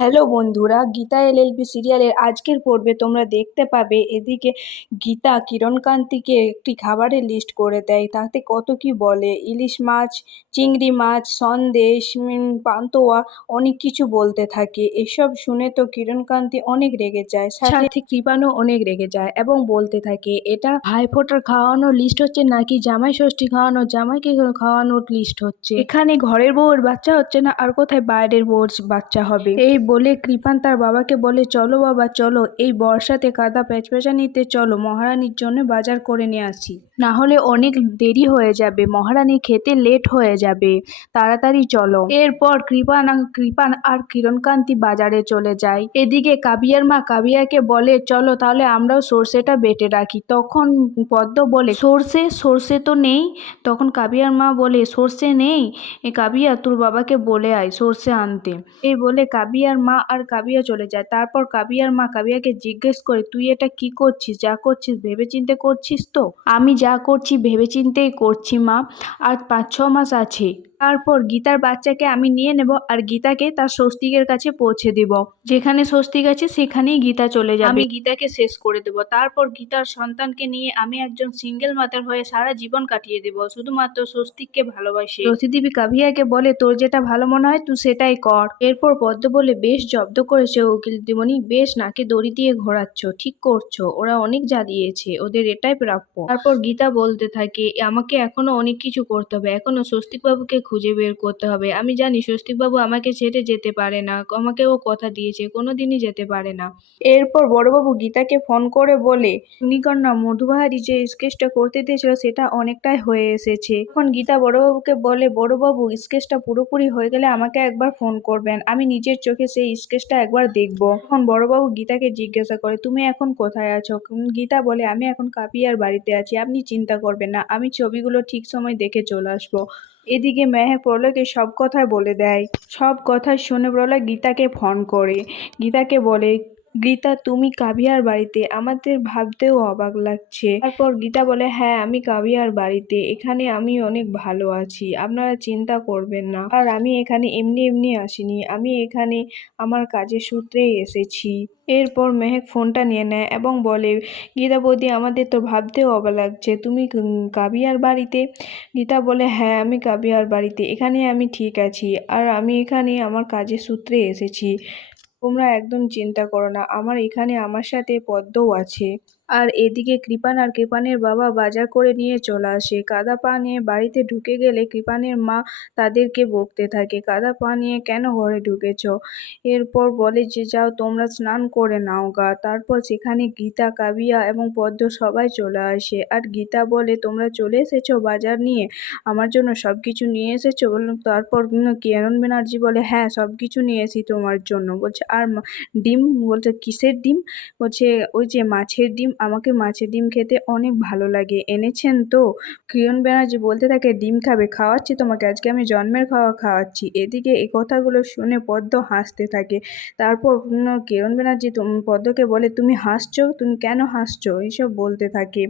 Hello বন্ধুরা, Gita LLB সিরিয়ালের আজকের পর্বে তোমরা দেখতে পাবে এদিকে গীতা কিরণকান্তিকে একটি খাবারের লিস্ট করে দেয়। তাতে কত কি বলে, ইলিশ মাছ, চিংড়ি মাছ, সন্দেশ, পান্তুয়া, অনেক কিছু বলতে থাকে। এসব শুনে তো কিরণকান্তি অনেক রেগে যায়, সাথে কৃপানও অনেক রেগে যায় এবং বলতে থাকে এটা ভাইফোঁটার খাওয়ানোর লিস্ট হচ্ছে নাকি জামাই ষষ্ঠী খাওয়ানো, জামাইকে খাওয়ানোর লিস্ট হচ্ছে। এখানে ঘরের বউয়ের বাচ্চা হচ্ছে না, আর কোথায় বাইরের বউর বাচ্চা হবে। এই বলে কৃপান তার বাবাকে বলে, চলো বাবা চলো, এই বর্ষাতে কাদা প্যাচপ্যাচানিতে চলো মহারানীর জন্য বাজার করে নিয়ে আসি, না হলে অনেক দেরি হয়ে যাবে, মহারানী খেতে লেট হয়ে যাবে, তাড়াতাড়ি চলো। এরপর কৃপান আর কিরণকান্তি বাজারে চলে যায়। এদিকে কাবিয়ার মা কাবিয়াকে বলে, চলো তাহলে আমরাও সর্ষেটা বেটে রাখি। তখন পদ্ম বলে, সর্ষে তো নেই। তখন কাবিয়ার মা বলে, সর্ষে নেই? কাবিয়া তোর বাবাকে বলে আয় সর্ষে আনতে। এই বলে কাবিয়ার মা আর কাবিয়া চলে যায়। তারপর কাবিয়ার মা কাবিয়াকে জিজ্ঞেস করে, তুই এটা কি করছিস? যা করছিস ভেবেচিন্তে করছিস তো? আমি যা করছি ভেবেচিন্তেই করছি মা, আর 5-6 মাস আছে, তারপর গীতার বাচ্চাকে আমি নিয়ে নেব আর গীতাকে তার স্বস্তিকের কাছে পৌঁছে দিব। যেখানে স্বস্তিক আছে সেখানেই গীতা চলে যাবে, আমি গীতাকে শেষ করে দেব। তারপর গীতার সন্তানকে নিয়ে আমি একজন সিঙ্গেল মাতার হয়ে সারা জীবন কাটিয়ে দেব, শুধুমাত্র স্বস্তিককে ভালোবাসে। রতিদেবী কাবিয়াকে বলে, তোর যেটা ভালো মনে হয় তুই সেটাই কর। এরপর পদ্ম বলে, বেশ জব্দ করেছো উকিল দিমণি, বেশ নাকে দড়ি দিয়ে ঘোরাচ্ছ, ঠিক করছো, ওরা অনেক জ্বালিয়েছে, ওদের এটাই প্রাপ্য। তারপর গীতা বলতে থাকে, আমাকে এখনো অনেক কিছু করতে হবে, এখনো স্বস্তিকবাবুকে খুঁজে বের করতে হবে। আমি জানি স্বস্তিকবাবু আমাকে ছেড়ে যেতে পারে না, আমাকে ও কথা দিয়েছে কোনোদিনই যেতে পারে না। এরপর বড়বাবু গীতাকে ফোন করে বলে, টুনিকন্যা মধুবাহারি যে স্কেচটা করতে দিয়েছিল সেটা অনেকটাই হয়ে এসেছে। এখন গীতা বড়বাবুকে বলে, বড়বাবু স্কেচটা পুরোপুরি হয়ে গেলে আমাকে একবার ফোন করবেন, আমি নিজের চোখে সেই স্কেচটা একবার দেখবো। এখন বড়বাবু গীতাকে জিজ্ঞাসা করে, তুমি এখন কোথায় আছো? গীতা বলে, আমি এখন কাপিয়ার বাড়িতে আছি, আপনি চিন্তা করবেন না, আমি ছবিগুলো ঠিক সময় দেখে চলে আসবো। এদিকে মেহেক প্রলয়কে সব কথাই বলে দেয়। সব কথা শুনে প্রলয় গীতাকে ফোন করে, গীতাকে বলে, গীতা তুমি কাবিয়ার বাড়িতে, আমাদের ভাবতেও অবাক লাগছে। তারপর গীতা বলে, হ্যাঁ আমি কাবিয়ার বাড়িতে, এখানে আমি অনেক ভালো আছি, আপনারা চিন্তা করবেন না, আর আমি এখানে এমনি এমনি আসিনি, আমি এখানে আমার কাজের সূত্রেই এসেছি। এরপর মেহেক ফোনটা নিয়ে নেয় এবং বলে, গীতা বৌদি আমাদের তো ভাবতেও অবাক লাগছে, তুমি কাবিয়ার বাড়িতে? গীতা বলে, হ্যাঁ আমি কাবিয়ার বাড়িতে, এখানে আমি ঠিক আছি, আর আমি এখানে আমার কাজের সূত্রে এসেছি, তোমরা একদম চিন্তা করো না, আমার এখানে আমার সাথে পদ্মও আছে। আর এদিকে কৃপান আর কৃপানের বাবা বাজার করে নিয়ে চলে আসে। কাদা পা নিয়ে বাড়িতে ঢুকে গেলে কৃপানের মা তাদেরকে বকতে থাকে, কাদা পা নিয়ে কেন ঘরে ঢুকেছ? এরপর বলে যে, যাও তোমরা স্নান করে নাও গা। তারপর সেখানে গীতা, কাবিয়া এবং পদ্ম সবাই চলে আসে। আর গীতা বলে, তোমরা চলে এসেছো বাজার নিয়ে, আমার জন্য সব কিছু নিয়ে এসেছো? তারপর কিরণ ব্যানার্জি বলে, হ্যাঁ সব কিছু নিয়ে এসি তোমার জন্য। বলছে, আর ডিম? বলছে, কিসের ডিম? বলছে, ওই যে মাছের ডিম, আমাকে মাছের ডিম খেতে অনেক ভালো লাগে, এনেছেন তো? কিরণ ব্যানার্জি বলতে থাকে, ডিম খাবে? খাওয়াচ্ছি তোমাকে, আজকে আমি জন্মের খাওয়া খাওয়াচ্ছি। এদিকে এই কথাগুলো শুনে পদ্ম হাসতে থাকে। তারপর কিরণ ব্যানার্জি পদ্মকে বলে, তুমি হাসছো, তুমি কেন হাসছো? এইসব বলতে থাকে।